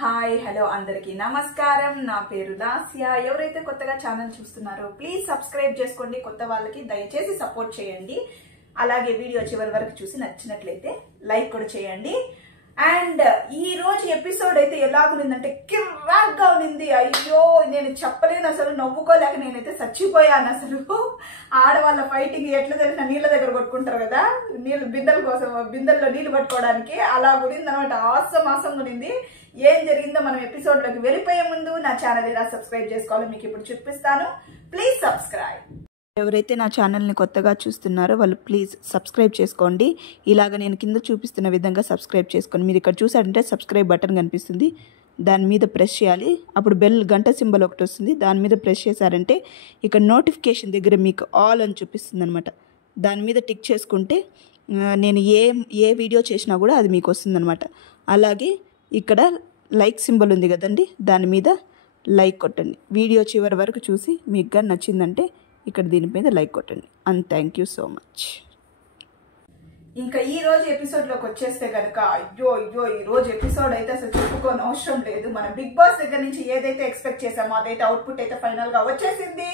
Hi hello అందరికీ నమస్కారం. నా పేరు లాస్య. ఎవరైతే కొత్తగా ఛానల్ చూస్తున్నారో ప్లీజ్ సబ్స్క్రైబ్ చేసుకోండి. కొత్త వాళ్ళకి దయచేసి సపోర్ట్ చేయండి. అలాగే వీడియో చివరి వరకు చూసి నచ్చినట్లయితే లైక్ కూడా చేయండి. అండ్ ఈ రోజు ఎపిసోడ్ అయితే ఎలాగుందంటే కిర్రాక్గా ఉంది. అయ్యో నేను చెప్పలేను, అసలు నవ్వుకోలేక నేనైతే చచ్చిపోయాను. అసలు ఆడవాళ్ళ ఫైటింగ్ ఎట్లా తెలిసిన నీళ్ళ దగ్గర కొట్టుకుంటారు కదా, నీళ్ళు బిందెల కోసం, బిందెల్లో నీళ్లు పట్టుకోవడానికి, అలా గుడింది అనమాట. ఆసం గుడింది. ఏం జరిగిందో మనం ఎపిసోడ్ లోకి వెళ్ళిపోయే ముందు నా ఛానల్ ఇలా సబ్స్క్రైబ్ చేసుకోవాలో మీకు ఇప్పుడు చూపిస్తాను. Please subscribe. ఎవరైతే నా ఛానల్ని కొత్తగా చూస్తున్నారో వాళ్ళు ప్లీజ్ సబ్స్క్రైబ్ చేసుకోండి. ఇలాగ నేను కింద చూపిస్తున్న విధంగా సబ్స్క్రైబ్ చేసుకోండి. మీరు ఇక్కడ చూసారంటే సబ్స్క్రైబ్ బటన్ కనిపిస్తుంది, దాని మీద ప్రెస్ చేయాలి. అప్పుడు బెల్ గంట సింబల్ ఒకటి వస్తుంది, దాని మీద ప్రెస్ చేశారంటే ఇక్కడ నోటిఫికేషన్ దగ్గర మీకు ఆల్ అని చూపిస్తుంది అనమాట. దాని మీద టిక్ చేసుకుంటే నేను ఏ వీడియో చేసినా కూడా అది మీకు వస్తుంది అనమాట. అలాగే ఇక్కడ లైక్ సింబల్ ఉంది కదండి, దాని మీద లైక్ కొట్టండి. వీడియో చివరి వరకు చూసి మీకు కానీ నచ్చిందంటే ఇక్కడ దీని మీద లైక్ కొట్టండి. And thank you so much. ఇంకా ఈ రోజు ఎపిసోడ్లోకి వచ్చేస్తే కనుక అయ్యో ఈ రోజు ఎపిసోడ్ అయితే అసలు చెప్పుకోని అవసరం లేదు. మనం బిగ్ బాస్ దగ్గర నుంచి ఏదైతే ఎక్స్పెక్ట్ చేసామో అదైతే అవుట్పుట్ అయితే ఫైనల్ గా వచ్చేసింది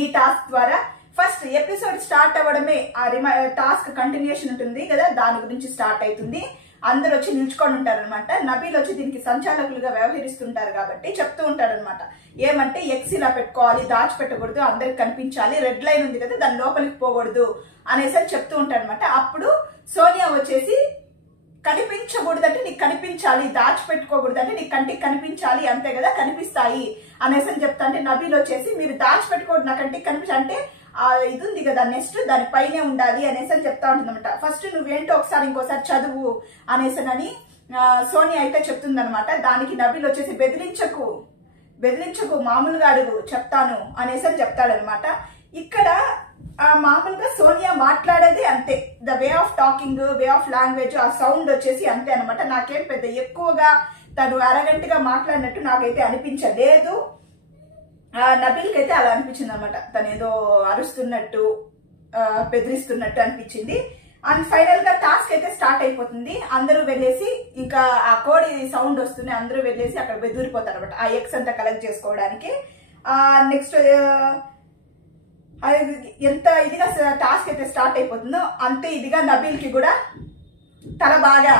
ఈ టాస్క్ ద్వారా. ఫస్ట్ ఎపిసోడ్ స్టార్ట్ అవ్వడమే ఆ టాస్క్ కంటిన్యూషన్ ఉంటుంది కదా, దాని గురించి స్టార్ట్ అవుతుంది. అందరు వచ్చి నిల్చుకొని ఉంటారనమాట. నబీల్ వచ్చి దీనికి సంచాలకులుగా వ్యవహరిస్తుంటారు కాబట్టి చెప్తూ ఉంటాడనమాట. ఏమంటే ఎక్స్ ఇలా పెట్టుకోవాలి, దాచిపెట్టకూడదు, అందరికి కనిపించాలి, రెడ్ లైన్ ఉంది కదా దాని లోపలికి పోకూడదు అనేసి చెప్తూ ఉంటాడనమాట. అప్పుడు సోనియా వచ్చేసి కనిపించకూడదు అంటే నీకు కనిపించాలి, దాచిపెట్టుకోకూడదు అంటే నీ కంటికి కనిపించాలి, అంతే కదా, కనిపిస్తాయి అనేసి చెప్తా. అంటే నబీల్ వచ్చేసి మీరు దాచిపెట్టుకోవద్దు, నా కంటికి కనిపించాలంటే ఇది ఉంది కదా నెక్స్ట్ దానిపైనే ఉండాలి అనేసి చెప్తా ఉంటుందన్నమాట. ఫస్ట్ నువ్వేంటో ఒకసారి ఇంకోసారి చదువు అనేసనని సోనియా అయితే చెప్తుందనమాట. దానికి నబీల్ వచ్చేసి బెదిరించకు మామూలుగా అడుగు చెప్తాను అనేసి చెప్తాడనమాట. ఇక్కడ మామూలుగా సోనియా మాట్లాడేది అంతే, the way of talking, way of language, ఆ సౌండ్ వచ్చేసి అంతే అనమాట. నాకేం పెద్ద ఎక్కువగా తను అరగంటగా మాట్లాడినట్టు నాకైతే అనిపించలేదు. నబీల్కి అయితే అలా అనిపించింది అనమాట. తను ఏదో అరుస్తున్నట్టు బెదిరిస్తున్నట్టు అనిపించింది. అండ్ ఫైనల్ గా టాస్క్ అయితే స్టార్ట్ అయిపోతుంది. అందరూ వెళ్ళేసి ఇంకా ఆ కోడి సౌండ్ వస్తుంది, అందరూ వెళ్ళేసి అక్కడ బెదిరిపోతారు అనమాట ఆ ఎగ్స్ అంతా కలెక్ట్ చేసుకోవడానికి. నెక్స్ట్ ఎంత ఇదిగా టాస్క్ అయితే స్టార్ట్ అయిపోతుందో అంతే ఇదిగా నబీల్ కి కూడా తల బాగా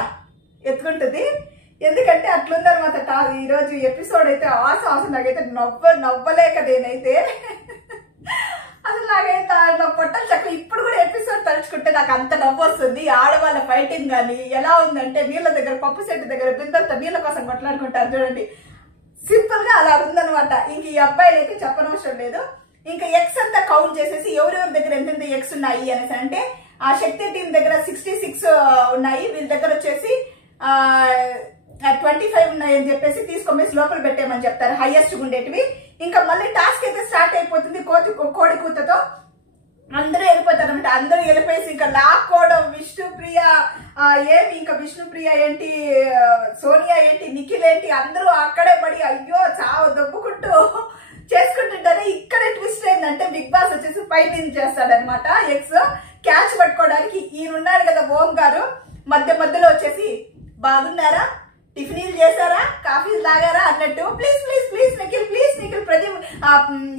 ఎత్తుకుంటుంది. ఎందుకంటే అట్లుందనమాట ఈ రోజు ఎపిసోడ్ అయితే. ఆసం నాకైతే నవ్వలేక నేనైతే అసలు నాకైతే నా పొట్టలు చక్కగా ఇప్పుడు కూడా ఎపిసోడ్ తలుచుకుంటే నాకు అంత నవ్వు వస్తుంది. ఆడవాళ్ళ ఫైటింగ్ కానీ ఎలా ఉందంటే నీళ్ళ దగ్గర, పప్పు సెట్ దగ్గర బిందెలతో నీళ్ళ కోసం కొట్లాడుకుంటారు చూడండి, సింపుల్ గా అలా ఉందనమాట. ఇంక ఈ అబ్బాయిలైతే చెప్పనవసరం లేదు. ఇంకా ఎక్స్ అంతా కౌంట్ చేసేసి ఎవరెవరి దగ్గర ఎంతెంత ఎక్స్ ఉన్నాయి అనేసి అంటే ఆ శక్తి టీం దగ్గర 66 ఉన్నాయి, వీళ్ళ దగ్గర వచ్చేసి 25 ఉన్నాయని చెప్పేసి తీసుకొని లోపల పెట్టేయమని చెప్తారు, హైయెస్ట్ ఉండేటివి. ఇంకా మళ్ళీ టాస్క్ అయితే స్టార్ట్ అయిపోతుంది. కోడి కూతతో అందరూ వెళ్ళిపోతారు అనమాట. అందరూ వెళ్ళిపోయేసి ఇంకా లాక్కోవడం, విష్ణుప్రియ ఏమి, ఇంకా విష్ణుప్రియ ఏంటి, సోనియా ఏంటి, నిఖిల్ ఏంటి, అందరూ అక్కడే పడి అయ్యో చావు దొబ్బుకుంటూ చేసుకుంటుంటారు. ఇక్కడే ట్విస్ట్ ఏంటంటే బిగ్ బాస్ వచ్చేసి పైన చేస్తాడనమాట. ఎక్స్ క్యాచ్ పట్టుకోవడానికి ఈయనున్నాడు కదా ఓం గారు, మధ్యలో వచ్చేసి బాగున్నారా, టిఫిన్లు చేశారా, కాఫీలు తాగారా అన్నట్టు ప్లీజ్ నిఖిల్ ప్రతి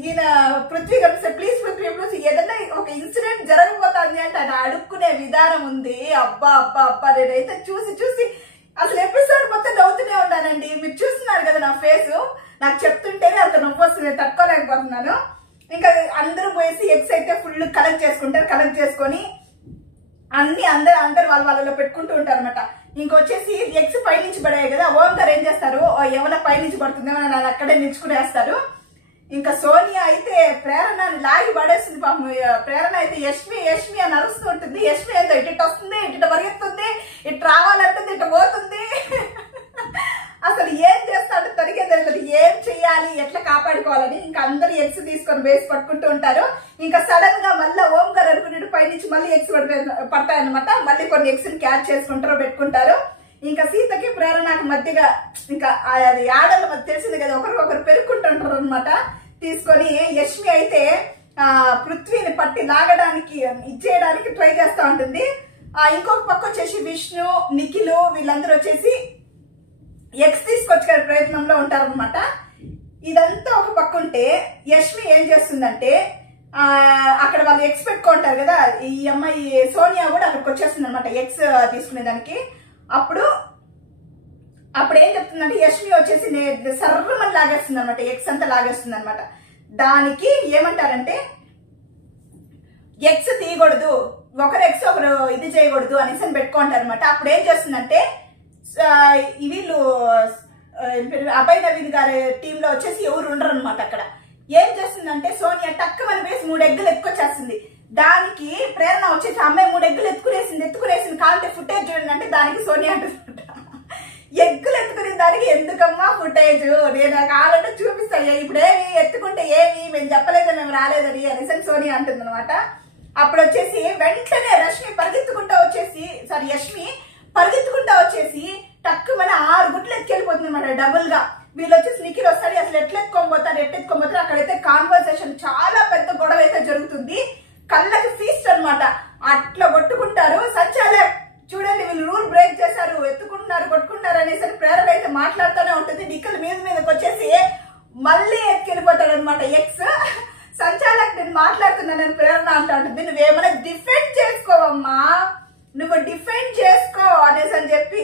ఈయన పృథ్వీ కనిపిస్తే ప్లీజ్ ఏదైనా ఒక ఇన్సిడెంట్ జరగబోతుంది అంటే అది అడుక్కునే విధానం ఉంది. అబ్బా నేనైతే చూసి అసలు ఎపిసోడ్ మొత్తం నవ్వుతూనే ఉన్నానండి. మీరు చూస్తున్నారు కదా నా ఫేస్, నాకు చెప్తుంటేనే అంత నవ్వు వస్తుంది, తట్టుకోలేకపోతున్నాను. ఇంకా అందరూ పోయేసి ఎగ్స్ అయితే ఫుల్ కలెక్ట్ చేసుకుంటారు. కలెక్ట్ చేసుకొని అన్ని అందరు వాళ్ళలో పెట్టుకుంటూ ఉంటారు అనమాట. ఇంకొచ్చేసి ఎగ్స్ పైనుంచి పడాయి కదా, ఓంకర్ ఏం చేస్తారు, ఎవరైనా పైనుంచి పడుతుందేమో అని అక్కడే నిల్చుకునేస్తారు. ఇంకా సోనియా అయితే ప్రేరణని లాగి పడేస్తుంది. పాపం ప్రేరణ అయితే యష్మి అని అరుస్తూ ఉంటుంది. యష్మి అయితే ఇటు వస్తుంది, ఇటు పరిగెత్తుంది, ఇటు రావాలంటుంది, ఇటు పోతుంది. అసలు ఏం చేస్తాడు తనకే తెలియదు, ఏం చెయ్యాలి, ఎట్లా కాపాడుకోవాలని. ఇంకా అందరు ఎగ్స్ తీసుకొని వేసి పట్టుకుంటూ ఉంటారు. ఇంకా సడన్ గా మళ్ళీ ఓంకర్ అనుకునే పైనుంచి మళ్ళీ ఎగ్స్ పడతాయన్నమాట. మళ్ళీ కొన్ని ఎగ్స్ ని క్యాచ్ చేసుకుంటారు, పెట్టుకుంటారు. ఇంకా సీతకి ప్రేరణకు మధ్యగా ఇంకా అది ఆడల మధ్య తెలిసింది కదా, ఒకరికొకరు పెరుక్కుంటుంటారు అనమాట. తీసుకొని యష్మి అయితే పృథ్వీని పట్టి లాగడానికి ఇచ్చేయడానికి ట్రై చేస్తా ఉంటుంది. ఇంకొక పక్క వచ్చేసి విష్ణు, నిఖిల్ వీళ్ళందరూ వచ్చేసి ఎక్స్ తీసుకొచ్చే ప్రయత్నంలో ఉంటారనమాట. ఇదంతా ఒక పక్క ఉంటే యష్మి ఏం చేస్తుందంటే అక్కడ వాళ్ళు ఎక్స్ పెట్టుకుంటారు కదా, ఈ అమ్మాయి సోనియా కూడా అక్కడికి వచ్చేస్తుంది అనమాట ఎక్స్ తీసుకునేదానికి. అప్పుడు ఏం చెప్తుందంటే యష్మి వచ్చేసి సర్రమని లాగేస్తుంది అనమాట, ఎక్స్ అంతా లాగేస్తుంది అనమాట. దానికి ఏమంటారంటే ఎక్స్ తీయకూడదు, ఒకరు ఎక్స్ ఒకరు ఇది చేయకూడదు అనేసి అని పెట్టుకుంటారు అనమాట. అప్పుడు ఏం చేస్తుందంటే వీళ్ళు అభయ్ నవీన్ గారి టీంలో వచ్చేసి ఎవరు ఉండరు అనమాట. అక్కడ ఏం చేస్తుందంటే సోనియా టక్కుమని వేసి 3 ఎగ్గులు ఎత్తుకొచ్చేస్తుంది. దానికి ప్రేరణ వచ్చేసి అమ్మాయి 3 ఎగ్గులు ఎత్తుకునేసింది కావాలంటే ఫుటేజ్ చూడండి అంటే దానికి సోనియా అంటుందంట ఎగ్గులు ఎత్తుకునే దానికి ఎందుకమ్మా ఫుటేజ్, నేను కావాలంటే చూపిస్తాను, ఇప్పుడు ఏమి ఎత్తుకుంటే ఏమి మేము చెప్పలేదు మేము రాలేదని అనేసి సోనియా అంటుంది అనమాట. అప్పుడు వచ్చేసి వెంటనే యష్మి పరిగెత్తుకుంటా వచ్చేసి టక్కుమని 6 గుట్లు ఎత్తుకెళ్ళిపోతుంది అనమాట డబుల్ గా. వీళ్ళు వచ్చేసి నిఖిల్ వస్తాడు, అసలు ఎట్లెత్తుకోబోతారు అక్కడైతే కాన్వర్సేషన్ చాలా పెద్ద గొడవ అయితే జరుగుతుంది. కళ్ళకి ఫీస్ట్ అనమాట, అట్లా కొట్టుకుంటారు. సంచాలక్ చూడండి వీళ్ళు రూల్ బ్రేక్ చేశారు, కొట్టుకుంటున్నారు అనేసి ప్రేరణ అయితే మాట్లాడుతూనే ఉంటుంది. నిఖిల్ మీదకి వచ్చేసి మళ్ళీ ఎత్తుకెళ్ళిపోతాడు అనమాట ఎక్స్. సంచాలక్ నేను మాట్లాడుతున్నానని ప్రేరణ అంటా ఉంటుంది, నువ్వేమైనా డిఫెండ్ చేసుకోవమ్మా, నువ్వు డిఫెండ్ చేసుకో అనేసి అని చెప్పి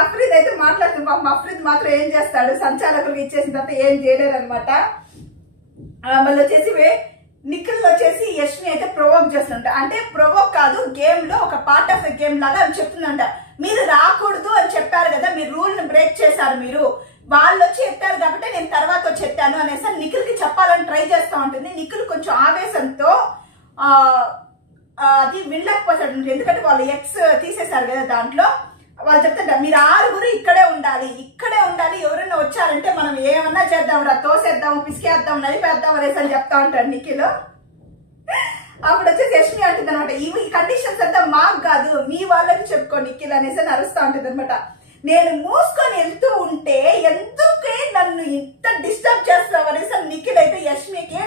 అఫ్రీద్ అయితే మాట్లాడుతుంది. అఫ్రీద్ మాత్రం ఏం చేస్తాడు, సంచాలకులకు ఇచ్చేసిన తర్వాత ఏం చేయలేరు అనమాట. మళ్ళీ వచ్చేసి నిఖిల్ వచ్చేసి యష్మి అయితే ప్రొవోక్ చేస్తుంట, అంటే ప్రొవోక్ కాదు, గేమ్ లో ఒక పార్ట్ ఆఫ్ ద గేమ్ లాగా అని చెప్తుందంట. మీరు రాకూడదు అని చెప్పారు కదా, మీరు రూల్ ని బ్రేక్ చేశారు, మీరు వాళ్ళు వచ్చి ఎత్తారు కాబట్టి నేను తర్వాత వచ్చి ఎత్తాను అనేసి నిఖిల్ కి చెప్పాలని ట్రై చేస్తూ ఉంటుంది. నిఖిల్ కొంచెం ఆవేశంతో అది వినలేకపోతాడు, ఎందుకంటే వాళ్ళు ఎక్స్ తీసేశారు కదా. దాంట్లో వాళ్ళు చెప్తారు మీరు 6 ఇక్కడే ఉండాలి, ఎవరైనా వచ్చారంటే మనం ఏమన్నా చేద్దాం రా, తోసేద్దాం, పిసికేద్దాం, నలిపేద్దాం అనేసి అని చెప్తా ఉంటాడు నిఖిల్. అప్పుడు వచ్చేసి యష్మి అంటుంది అనమాట, ఈ కండిషన్స్ అంతా మాకు కాదు మీ వాళ్ళని చెప్పుకో నిఖిల్ అనేసి అరుస్తా ఉంటుంది అనమాట. నేను మూసుకొని వెళ్తూ ఉంటే ఎందుకే నన్ను ఇంత డిస్టర్బ్ చేస్తావు అనేసి నిఖిల్ అయితే యష్మికి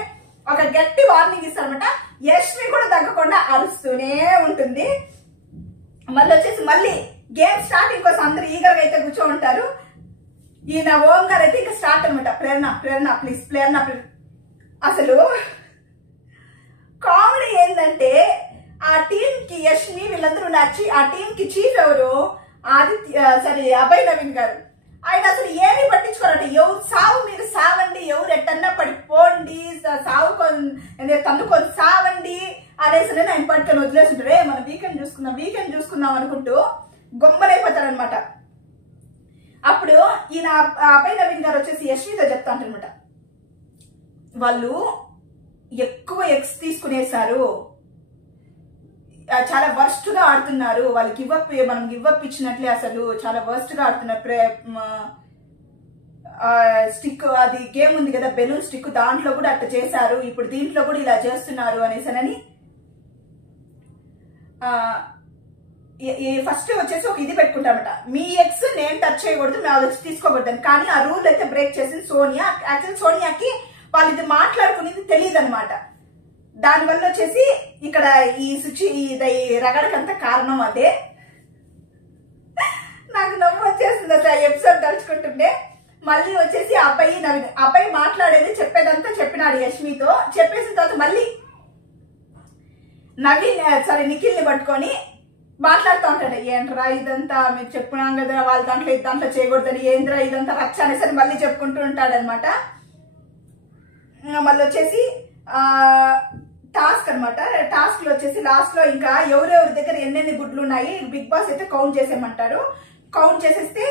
ఒక గట్టి వార్నింగ్ ఇస్తారనమాట. యష్మి కూడా తగ్గకుండా అరుస్తూనే ఉంటుంది. మళ్ళీ గేమ్ స్టార్టింగ్ కోసం అందరు ఈగర్ గా అయితే కూర్చో ఉంటారు. ఈయన ఓం గారు అయితే ఇంకా స్టార్ట్ అనమాట, ప్రేరణ ప్లీజ్. అసలు కామెడీ ఏంటంటే ఆ టీం కి యష్మి వీళ్ళందరూ నచ్చి ఆ టీం కి చీఫ్ ఎవరు అభయ్ నవీన్ గారు, ఆయన అసలు ఏమి పట్టించుకోరట. ఎవరు సావు మీరు సావండి, ఎవరు ఎట్టన్నా పడిపోండి, సావు తన్నుకొని సావండి అనేసి ఆయన పట్టుకొని వదిలేస్తుంటారు. మనం వీకెండ్ చూసుకుందాం అనుకుంటూ గొమ్మరైపోతారనమాట. అప్పుడు ఈయన అభయ్ నవీన్ గారు వచ్చేసి యష్మితో చెప్తా ఉంటారనమాట, వాళ్ళు ఎక్కువ ఎక్స్ తీసుకునేసారు, చాలా వర్స్ట్ గా ఆడుతున్నారు, వాళ్ళు మనం గివ్అప్ ఇచ్చినట్లే అసలు చాలా వర్స్ట్ గా ఆడుతున్నారు. స్టిక్ అది గేమ్ ఉంది కదా బెలూన్ స్టిక్, దాంట్లో కూడా అట్లా చేశారు, ఇప్పుడు దీంట్లో కూడా ఇలా చేస్తున్నారు అనేసనని ఫస్ట్ వచ్చేసి ఒక ఇది పెట్టుకుంటామట, మీ ఎక్స్ నేను టచ్ చేయకూడదు, మేము అది తీసుకోకూడదని. కానీ ఆ రూల్ అయితే బ్రేక్ చేసింది సోనియా. యాక్చువల్లీ సోనియాకి వాళ్ళు ఇది మాట్లాడుకునేది తెలియదు అనమాట. దానివల్ల వచ్చేసి ఇక్కడ ఈ రగడకంత కారణం అదే. నాకు నవ్వు వచ్చేసింది అసలు ఎపిసోడ్ తలుచుకుంటుండే. మళ్ళీ వచ్చేసి అబ్బాయి మాట్లాడేది చెప్పేదంతా చెప్పినాడు యష్మితో. చెప్పేసిన తర్వాత మళ్ళీ నిఖిల్ ని పట్టుకొని మాట్లాడుతూ ఉంటాడు, ఏంట్రా ఇదంతా మీరు చెప్పున్నాం కదా వాళ్ళ దాంట్లో చేయకూడదని, ఏంద్రా ఇదంతా రచ్చ అనేసరి మళ్ళీ చెప్పుకుంటూ ఉంటాడు అనమాట. మళ్ళీ వచ్చేసి టాస్క్ అనమాట. టాస్క్ లో వచ్చేసి లాస్ట్ లో ఇంకా ఎవరెవరి దగ్గర ఎన్నెన్ని గుడ్లు ఉన్నాయి బిగ్ బాస్ అయితే కౌంట్ చేసేయమంటారు. కౌంట్ చేసేస్తే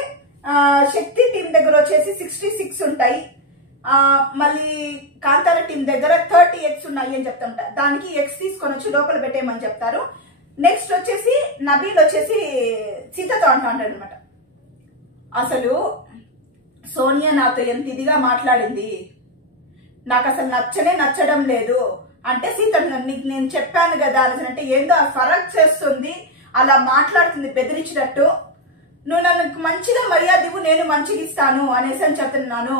శక్తి టీం దగ్గర వచ్చేసి 66 ఉంటాయి, మళ్ళీ కాంతార టీం దగ్గర 30 ఎగ్స్ ఉన్నాయి అని చెప్తుంటారు. దానికి ఎగ్స్ తీసుకొని వచ్చి లోపల పెట్టేయమని చెప్తారు. నెక్స్ట్ వచ్చేసి నబీల్ వచ్చేసి సీతతో అంటూ ఉంటాడు అనమాట, అసలు సోనియా నాతో ఎంత ఇదిగా మాట్లాడింది, నాకు అసలు నచ్చడం లేదు అంటే సీత నేను చెప్పాను కదా అంటే ఏందో ఫరక్ చేస్తుంది, అలా మాట్లాడుతుంది బెదిరించినట్టు, నువ్వు నన్ను మంచిగా మర్యాద ఇవ్వు నేను మంచిగా ఇస్తాను అనేసి అని చెప్తున్నాను,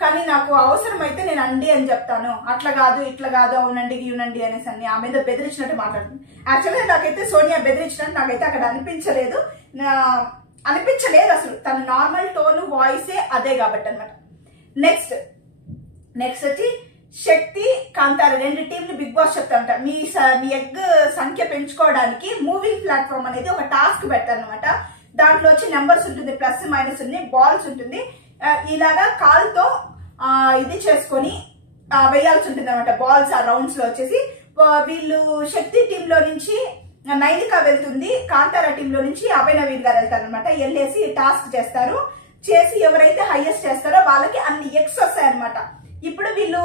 కానీ నాకు అవసరమైతే నేను అండి అని చెప్తాను, అట్లా కాదు ఇట్లా కాదు అవునండి ఇవ్వనండి అనేసి అని ఆమె మీద బెదిరించినట్టు మాట్లాడుతుంది. యాక్చువల్గా నాకైతే సోనియా బెదిరించినట్టు నాకైతే అక్కడ అనిపించలేదు. అనిపించలేదు అసలు. తన నార్మల్ టోన్ వాయిసే అదే కాబట్టి అనమాట. నెక్స్ట్ వచ్చి శక్తి కాంతార 2 టీంలు బిగ్ బాస్ చెప్తా ఉంటారు. మీ ఎగ్ సంఖ్య పెంచుకోవడానికి మూవింగ్ ప్లాట్ఫామ్ అనేది ఒక టాస్క్ పెడతారు అనమాట. దాంట్లో వచ్చి నెంబర్స్ ఉంటుంది, ప్లస్ మైనస్ ఉంది, బాల్స్ ఉంటుంది. ఇలాగా కాల్తో ఇది చేసుకొని వేయాల్సి ఉంటుంది అనమాట. బాల్స్ ఆ రౌండ్స్ లో వచ్చేసి వీళ్ళు శక్తి టీమ్ లో నుంచి నైనిక వెళ్తుంది, కాంతార టీమ్ లో నుంచి అభయ్ నవీన్ గారు వెళ్తారు అనమాట. వెళ్ళేసి టాస్క్ చేస్తారు. చేసి ఎవరైతే హైయెస్ట్ చేస్తారో వాళ్ళకి అన్ని ఎక్స్ వస్తాయి అనమాట. ఇప్పుడు వీళ్ళు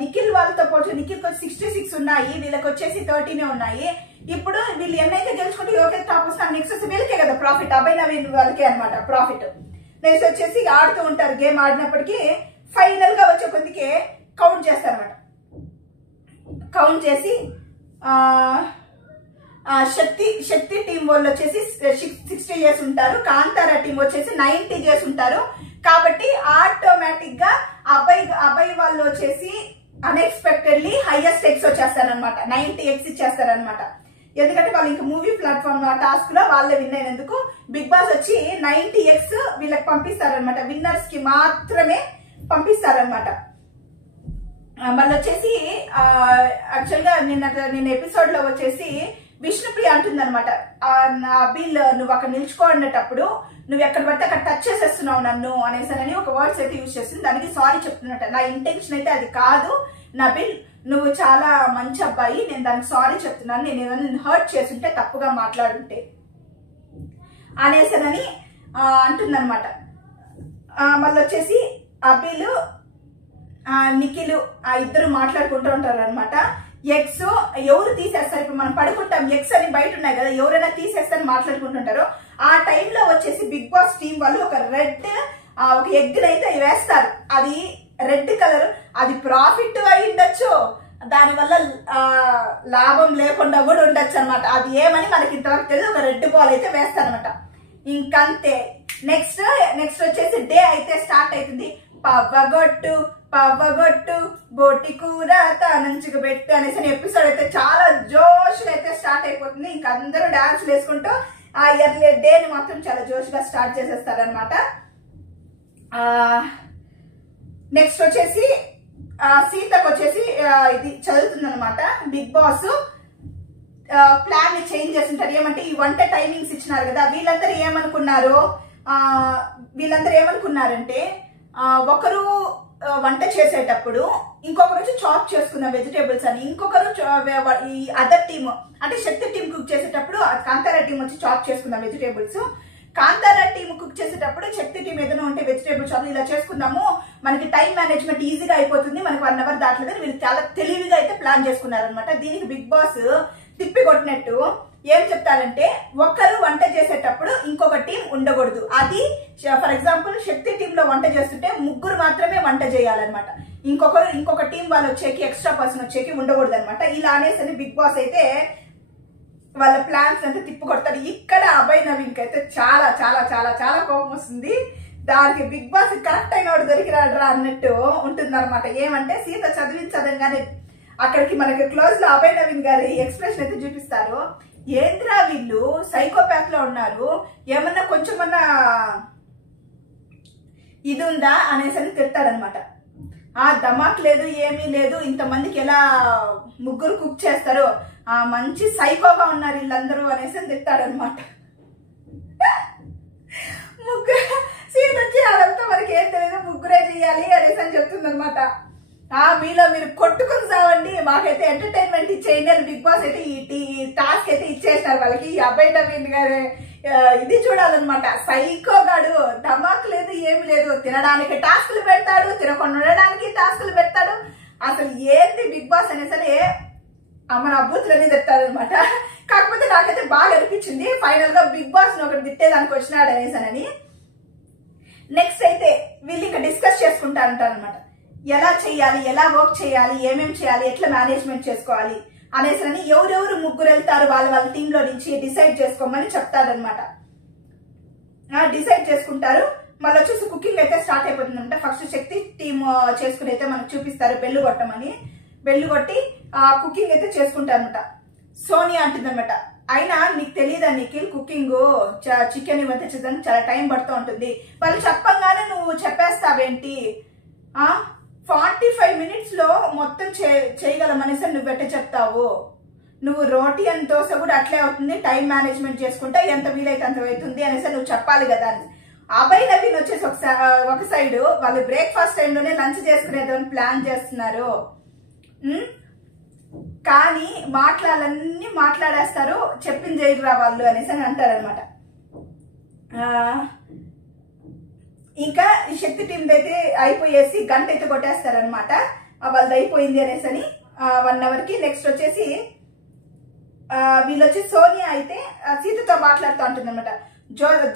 నిఖిల్ వాళ్ళతో పోల్చి నిఖిల్కి 66 ఉన్నాయి, వీళ్ళకి వచ్చేసి 13 ఉన్నాయి. ఇప్పుడు వీళ్ళు ఎన్నైతే గెలుచుకుంటే ఎవరికైతే టాప్ వస్తే నెక్స్ట్ వచ్చి వీళ్ళకే కదా ప్రాఫిట్, అభయ్ నవీన్ వాళ్ళకే అనమాట ప్రాఫిట్. నెక్స్ట్ వచ్చేసి ఆడుతూ ఉంటారు. గేమ్ ఆడినప్పటికీ ఫైనల్ గా వచ్చే కొద్దికి కౌంట్ చేస్తారనమాట. కౌంట్ చేసి శక్తి టీం వాళ్ళు వచ్చేసి 60 years ఉంటారు, కాంతార టీం వచ్చేసి 90 years ఉంటారు. కాబట్టి ఆటోమేటిక్ గా అబ్బాయి వాళ్ళు వచ్చేసి అన్ఎక్స్పెక్టెడ్లీ హైయెస్ట్ ఎక్స్ వచ్చేస్తారనమాట, 90x ఇచ్చేస్తారనమాట. ఎందుకంటే వాళ్ళు ఇంకా మూవీ ప్లాట్ఫామ్ టాస్క్ లో వాళ్ళే విన్ అయినందుకు బిగ్ బాస్ వచ్చి 90x వీళ్ళకి పంపిస్తారనమాట. విన్నర్స్ కి మాత్రమే పంపిస్తారనమాట. మళ్ళీ వచ్చేసి యాక్చువల్ గా నిన్న ఎపిసోడ్ లో వచ్చేసి విష్ణుప్రియ అంటుందన్నమాట, అభిల్ నువ్వు అక్కడ నిల్చుకోండేటప్పుడు నువ్వు ఎక్కడ పడితే అక్కడ టచ్ చేసేస్తున్నావు నన్ను అనేసి ఒక వర్డ్స్ అయితే యూజ్ చేస్తుంది. దానికి సారీ చెప్తున్నట్ట. నా ఇంటెన్షన్ అయితే అది కాదు నబిల్, నువ్వు చాలా మంచి అబ్బాయి, నేను దానికి సారీ చెప్తున్నాను, నేను ఏదైనా హర్ట్ చేస్తుంటే తప్పుగా మాట్లాడుంటే అనేసనని అంటుందన్నమాట. మళ్ళీ వచ్చేసి అభిల్ నిఖిల్ ఇద్దరు మాట్లాడుకుంటూ ఉంటారు అనమాట. ఎగ్స్ ఎవరు తీసేస్తారు, ఇప్పుడు మనం పడుకుంటాం ఎగ్స్ అని బయట ఉన్నాయి కదా, ఎవరైనా తీసేస్తారని మాట్లాడుకుంటుంటారు. ఆ టైంలో వచ్చేసి బిగ్ బాస్ టీం వాళ్ళు ఒక ఎగ్ అయితే వేస్తారు. అది రెడ్ కలర్, అది ప్రాఫిట్ అయి ఉండొచ్చు, దానివల్ల లాభం లేకుండా కూడా ఉండొచ్చు అనమాట. అది ఏమని మనకి ఇంతవరకు తెలియదు. ఒక రెడ్ బాల్ అయితే వేస్తారనమాట. ఇంకంతే. నెక్స్ట్ వచ్చేసి డే అయితే స్టార్ట్ అవుతుంది. పవ్వగొట్టు బోటి కూర తానంచుకు పెట్టు అనేసి ఎపిసోడ్ అయితే చాలా జోష్గా అయితే స్టార్ట్ అయిపోతుంది. ఇంక అందరూ డాన్స్ వేసుకుంటూ ఆ ఎర్లీ డేని మాత్రం చాలా జోష్గా స్టార్ట్ చేసేస్తారనమాట. నెక్స్ట్ వచ్చేసి సీతకు వచ్చేసి ఇది చదువుతుంది అనమాట. బిగ్ బాస్ ప్లాన్ ని చేంజ్ చేస్తుంటారు. ఏమంటే ఈ వంట టైమింగ్స్ ఇచ్చినారు కదా, వీళ్ళందరూ ఏమనుకున్నారంటే ఒకరు వంట చేసేటప్పుడు ఇంకొకరు వచ్చి చాప్ చేసుకున్న వెజిటేబుల్స్ అని, ఇంకొకరు ఈ అదర్ టీమ్ అంటే శక్తి టీం కుక్ చేసేటప్పుడు కాంతారా టీం వచ్చి చాప్ చేసుకున్న వెజిటేబుల్స్, కాంతారా టీం కుక్ చేసేటప్పుడు శక్తి టీం ఏదైనా ఉంటే వెజిటేబుల్ చాప్ ఇలా చేసుకుందాము, మనకి టైం మేనేజ్మెంట్ ఈజీగా అయిపోతుంది, మనకి 1 hour దాటలేదని వీళ్ళు చాలా తెలివిగా అయితే ప్లాన్ చేసుకున్నారనమాట. దీనికి బిగ్ బాస్ తిప్పి కొట్టినట్టు ఏం చెప్తారంటే ఒకరు వంట చేసేటప్పుడు ఇంకొక టీం ఉండకూడదు. అది ఫర్ ఎగ్జాంపుల్ శక్తి టీం లో వంట చేస్తుంటే 3 మాత్రమే వంట చేయాలన్నమాట. ఇంకొక టీం వాళ్ళు వచ్చేకి ఎక్స్ట్రా పర్సన్ వచ్చేకి ఉండకూడదు అనమాట. ఇలా అనేసి బిగ్ బాస్ అయితే వాళ్ళ ప్లాన్స్ అంతా తిప్పు కొడతారు. ఇక్కడ అభయ్ నవీన్ కి అయితే చాలా చాలా చాలా చాలా కోపం వస్తుంది. దానికి బిగ్ బాస్ కరెక్ట్ అయిన వాడు దొరికిరాడరా అన్నట్టు ఉంటుంది అనమాట. ఏమంటే సీత చదవంగానే అక్కడికి మనకి క్లోజ్ లో అభయ్ నవీన్ గారి ఎక్స్ప్రెషన్ అయితే చూపిస్తారు. ఏంద్రా వీళ్ళు సైకోపాత్ లో ఉన్నారు, ఏమన్నా కొంచెమన్నా ఇది ఉందా అనేసి తిడతాడనమాట. దమాక్ లేదు, ఏమీ లేదు, ఇంతమందికి ఎలా 3 కుక్ చేస్తారు, మంచి సైకోగా ఉన్నారు వీళ్ళందరూ అనేసి తిట్టాడనమాట. సీన్ వచ్చి అదంతా మనకి ఏం తెలియదు, 3 చేయాలి అనేసి అని చెప్తుంది అనమాట. మీలో మీరు కొట్టుకుని సావండి, మాకైతే ఎంటర్టైన్మెంట్ ఇచ్చేయండి అని బిగ్ బాస్ అయితే ఈ టాస్క్ అయితే ఇచ్చేసినారు వాళ్ళకి. ఈ అభయ్ నవీన్ గారు ఇది చూడాలన్నమాట. సైకోగాడు, ధమాక్ లేదు, ఏమి లేదు, తినడానికి టాస్కులు పెడతాడు, తినకుండా ఉండడానికి టాస్కులు పెడతాడు. అసలు ఏంది బిగ్ బాస్ అనేసరి మన అబ్బుతులని తిట్టారనమాట. కాకపోతే నాకైతే బాగా అనిపించింది ఫైనల్ గా బిగ్ బాస్ ఒకటి తిట్టేదానికి వచ్చినాడు అనేసనని. నెక్స్ట్ అయితే వీళ్ళు ఇంకా డిస్కస్ చేసుకుంటారంటారనమాట. ఎలా చేయాలి, ఎలా వర్క్ చేయాలి, ఏమేమి చేయాలి, ఎట్లా మేనేజ్మెంట్ చేసుకోవాలి అనేసి ఎవరెవరు 3 వెళ్తారు వాళ్ళ టీంలో నుంచి డిసైడ్ చేసుకోమని చెప్తారనమాట. డిసైడ్ చేసుకుంటారు. మళ్ళీ వచ్చేసి కుకింగ్ అయితే స్టార్ట్ అయిపోతుందంట. ఫస్ట్ శక్తి టీం చేసుకుని అయితే మనకు చూపిస్తారు బెల్లు కొట్టమని. బెల్లు కొట్టి కుకింగ్ అయితే చేసుకుంటారనమాట. సోనియా అంటుందన్నమాట, అయినా నీకు తెలియదా నిఖిల్ కుకింగ్ చికెన్ ఇవంతా చేద్దానికి చాలా టైం పడుతూ ఉంటుంది. వాళ్ళు చెప్పంగానే నువ్వు చెప్పేస్తావేంటి? 45 minutes లో మొత్తం చేయగలమనేసి నువ్వు ఎట్ట చెప్తావు? నువ్వు రోటీ అండ్ దోశ కూడా అట్లే అవుతుంది, టైం మేనేజ్మెంట్ చేసుకుంటే ఎంత వీలైతే అంత అవుతుంది అనేసి నువ్వు చెప్పాలి కదా. అభయ్ నవీన్ వచ్చేసి ఒక సైడ్ వాళ్ళు బ్రేక్ఫాస్ట్ టైంలోనే లంచ్ చేసుకునేదని ప్లాన్ చేస్తున్నారు. కానీ మాట్లాడాలన్నీ మాట్లాడేస్తారు, చెప్పింది చేయరా వాళ్ళు అనేసి అని అంటారనమాట. ఇంకా ఈ శక్తి టీం అయితే అయిపోయేసి గంట అయితే కొట్టేస్తారనమాట. వాళ్ళది అయిపోయింది అనేసి అని 1 hour కి. నెక్స్ట్ వచ్చేసి వీళ్ళు వచ్చి సోనియా అయితే సీతతో మాట్లాడుతూ ఉంటుంది అనమాట.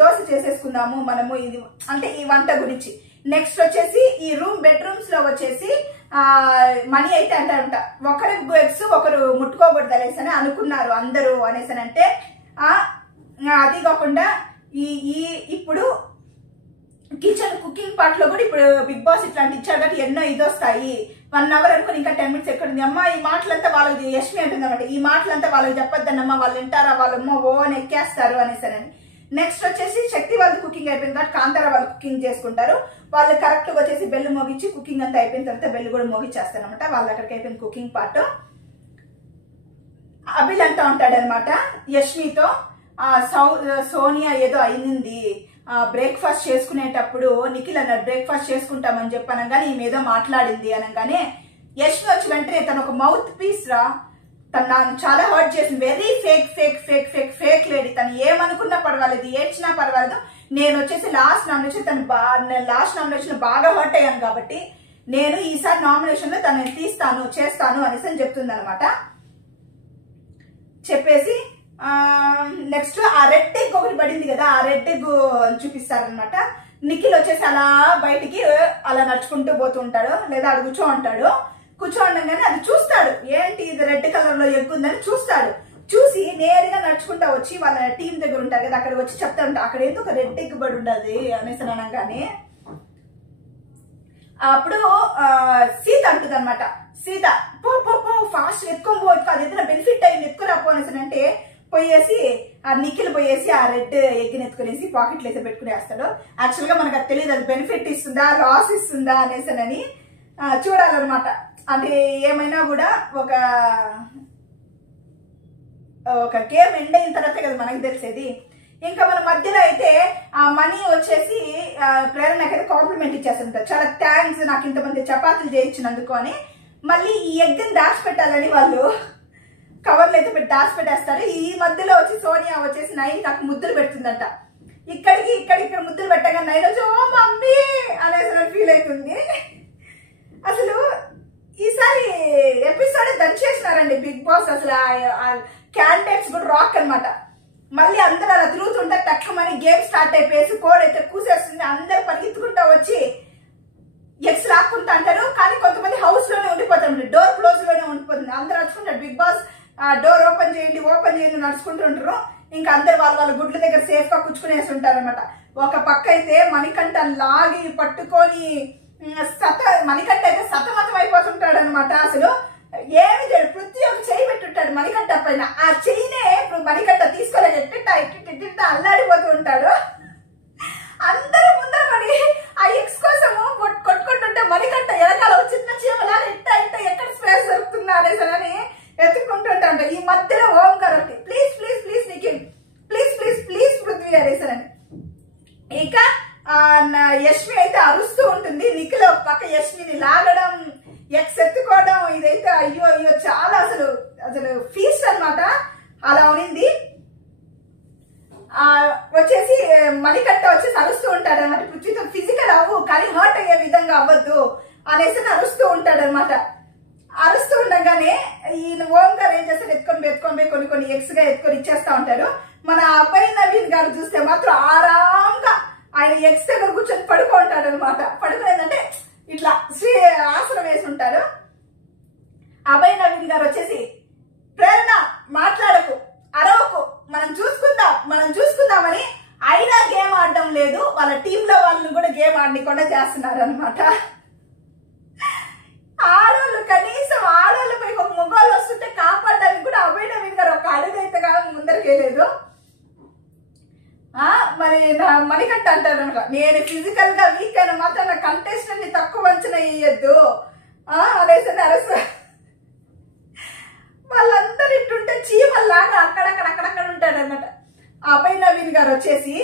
దోశ చేసేసుకుందాము మనము, ఇది అంటే ఈ వంట గురించి. నెక్స్ట్ వచ్చేసి ఈ బెడ్రూమ్స్ లో వచ్చేసి మనీ అయితే అంటారంట ఒకరి ఎగ్స్ ఒకరు ముట్టుకోకూడదు అనేసి అని అనుకున్నారు అందరూ అనేసి అంటే, అది కాకుండా ఇప్పుడు కిచెన్ కుకింగ్ పార్ట్ లో కూడా ఇప్పుడు బిగ్ బాస్ ఇట్లాంటి ఇచ్చాడు కాబట్టి ఎన్నో ఇది వస్తాయి. 1 hour అనుకుని ఇంకా 10 minutes ఎక్కడుంది అమ్మా, ఈ మాటలంతా వాళ్ళకి యశ్మి అంటుంది అనమాట. ఈ మాటలంతా వాళ్ళకి చెప్పొద్దన్నమ్మా, వాళ్ళు వింటారా, వాళ్ళమ్మో ఓ ఎక్కేస్తారు అనేసి. నెక్స్ట్ వచ్చేసి శక్తి వాళ్ళు కుకింగ్ అయిపోయింది కాబట్టి కాంతారా వాళ్ళు కుకింగ్ చేసుకుంటారు. వాళ్ళు కరెక్ట్ గా వచ్చేసి బెల్లు మోగించి కుకింగ్ అంతా అయిపోయిన తర్వాత బెల్లు కూడా మోగించేస్తారు అనమాట. వాళ్ళు అక్కడికి అయిపోయింది కుకింగ్ పార్ట్. అభిల్ అంటా ఉంటాడు అనమాట యశ్మితో, సోనియా ఏదో అయింది బ్రేక్ఫాస్ట్ చేసుకునేటప్పుడు, నిఖిల్ అన్నాడు బ్రేక్ఫాస్ట్ చేసుకుంటామని చెప్పానగానే ఈమె ఏదో మాట్లాడింది అనగానే యశ్మి వచ్చి వెంటనే తను ఒక మౌత్ పీస్ రా, తను నన్ను చాలా హర్ట్ చేసింది, very fake fake fake fake fake lady, తను ఏమనుకున్నా పర్వాలేదు, ఏడ్చినా పర్వాలేదు, నేను వచ్చేసి లాస్ట్ నామినేషన్ బాగా హర్ట్ అయ్యాను కాబట్టి నేను ఈసారి నామినేషన్ లో తనని తీస్తాను చేస్తాను అనేసి అని చెప్తుంది అనమాట. చెప్పేసి నెక్స్ట్ ఆ రెడ్ ఎగ్ ఒకటి పడింది కదా, ఆ రెడ్ ఎగ్ చూపిస్తారనమాట. నిఖిల్ వచ్చేసి అలా బయటికి అలా నడుచుకుంటూ పోతూ ఉంటాడు, లేదా అడు కూర్చోండగానే అది చూస్తాడు, ఏంటి ఇది రెడ్ కలర్ లో ఎగ్ ఉందని చూస్తాడు. చూసి నేరుగా నడుచుకుంటా వచ్చి వాళ్ళ టీం దగ్గర ఉంటారు కదా, అక్కడికి వచ్చి చెప్తా ఉంటా అక్కడ ఏందో ఒక రెడ్ ఎగ్ పడి ఉండదు అనేసి అనగానే అప్పుడు సీత అంటుంది అనమాట. సీత పో పో పో ఫాస్ట్ ఎత్తుకొని పో, అది ఏదైనా బెనిఫిట్ అయ్యింది ఎత్తుకురాపో అనేసి అంటే పోయేసి ఆ నిఖిల్ పోయేసి ఆ రెడ్ ఎగ్ని ఎత్తుకునేసి పాకెట్లో అయితే పెట్టుకునేస్తాడు. యాక్చువల్ గా మనకు అది తెలియదు అది బెనిఫిట్ ఇస్తుందా లాస్ ఇస్తుందా అనేసి చూడాలన్నమాట. అంటే ఏమైనా కూడా ఒక గేమ్ ఎండ్ అయిన తర్వాత కదా మనకి తెలిసేది. ఇంకా మన మధ్యలో అయితే ఆ మనీ వచ్చేసి ప్రేరణకైతే కాంప్లిమెంట్ ఇచ్చేస్తుంటారు, చాలా థ్యాంక్స్ నాకు ఇంతమంది చపాతీలు చేయించినందుకు అని. మళ్ళీ ఈ ఎగ్ దాచి పెట్టాలని వాళ్ళు కవర్లు అయితే పెట్టి దాచి పెట్టేస్తారు. ఈ మధ్యలో వచ్చి సోనియా వచ్చేసి నైన్ నాకు ముద్దులు పెడుతుందంట. ఇక్కడ ముద్దులు పెట్టగా నైన్ వచ్చి ఓ మమ్మీ అనేసి ఫీల్ అవుతుంది. అసలు ఈసారి ఎపిసోడ్ దంచేసినారండి బిగ్ బాస్. అసలు క్యాండిడేట్స్ కూడా రాక్ అనమాట. మళ్ళీ అందరూ అలా తిరుగుతుంటే తక్కువని గేమ్ స్టార్ట్ అయిపోయేసి కోడ్ అయితే కూసేస్తుంది, అందరు పరిగెత్తుకుంటా వచ్చి ఎగ్స్ లాక్కుంటా అంటారు. కానీ కొంతమంది హౌస్ లోనే ఉండిపోతారు, డోర్ క్లోజ్ లోనే ఉండిపోతుంది. అందరు నడుచుకుంటారు, బిగ్ బాస్ డోర్ ఓపెన్ చేయండి నడుచుకుంటుంటారు. ఇంకా అందరు వాళ్ళ గుడ్ల దగ్గర సేఫ్ గా కూర్చుకునేసి ఉంటారు అనమాట. ఒక పక్క అయితే మణికంఠ లాగి పట్టుకొని మణికంఠ అయితే సతమతం అయిపోతుంటాడు అనమాట. అసలు ఏమి చేయడు, ప్రతి ఒక్క చెయ్యి పెట్టుంటాడు మణికంఠ పైన. ఆ చెయ్యినే ఇప్పుడు మణికంఠ తీసుకోలేదు అల్లాడిపోతూ ఉంటాడు. అందరూ ముందర పడి ఆ ఎక్స్ కోసము కొట్టుకుంటుంటే మణికంఠ ఎనకాల చిన్న చీమలా ఎక్కడ స్పేస్ దొరుకుతుందా అనేసి ఎత్తుకుంటుంటా. ఈ మధ్యలో ఓంకార్ ఒకటి please please please Nikhil please please please Prithvi అనేసారని. ఇంకా యశ్మి అయితే అరుస్తూ ఉంటుంది, నిఖిల్ ఒక పక్క యశ్మిని లాగడం ఎక్స్ ఎత్తుకోవడం, ఇదైతే అయ్యో చాలా అసలు ఫీస్ట్ అనమాట. అలా ఉనింది. వచ్చేసి మణికంఠ వచ్చేసి అరుస్తూ ఉంటాడు అనమాట, పృథ్వీతో ఫిజికల్ అవ్వు కానీ హర్ట్ అయ్యే విధంగా అవ్వద్దు అనేసి అరుస్తూ ఉంటాడు అనమాట. అరుస్తూ ఉండగానే ఈయన ఓంకార్ ఏం చేస్తారు, ఎత్తుకొని కొన్ని ఎక్స్ గా ఎత్తుకొని ఇచ్చేస్తా ఉంటారు. మన అభయ్ నవీన్ గారు చూస్తే మాత్రం ఆరాంగా ఆయన ఎక్స్ దగ్గర కూర్చొని పడుకుంటాడు అనమాట. పడుకునేదంటే ఇట్లా ఆసనం వేసి ఉంటారు. అభయ్ నవీన్ గారు వచ్చేసి ప్రేరణ మాట్లాడకు, అరవకు, మనం చూసుకుందామని అయినా గేమ్ ఆడడం లేదు. వాళ్ళ టీంలో వాళ్ళని కూడా గేమ్ ఆడకుండా చేస్తున్నారు అనమాట. ఆడవాళ్ళు కనీసం ఆడవాళ్ళపై ఒక మొగాళ్ళు వస్తుంటే కాపాడడానికి కూడా అభయ్ నవీన్ గారు ఒక అడుగు అయితే కాదు ముందరికేయలేదు. మరి నా మణికంఠ అంటారు అనమాట, నేను ఫిజికల్ గా వీక్ అయిన మాత్రం నా కంటెస్టెంట్ ని తక్కువ అంచనా వేయద్దు అనేసి అరస. వాళ్ళందరూ ఇట్టుంటే చీమల్లాగా అక్కడక్కడ ఉంటాడు అనమాట. అభయ్ నవీన్ గారు వచ్చేసి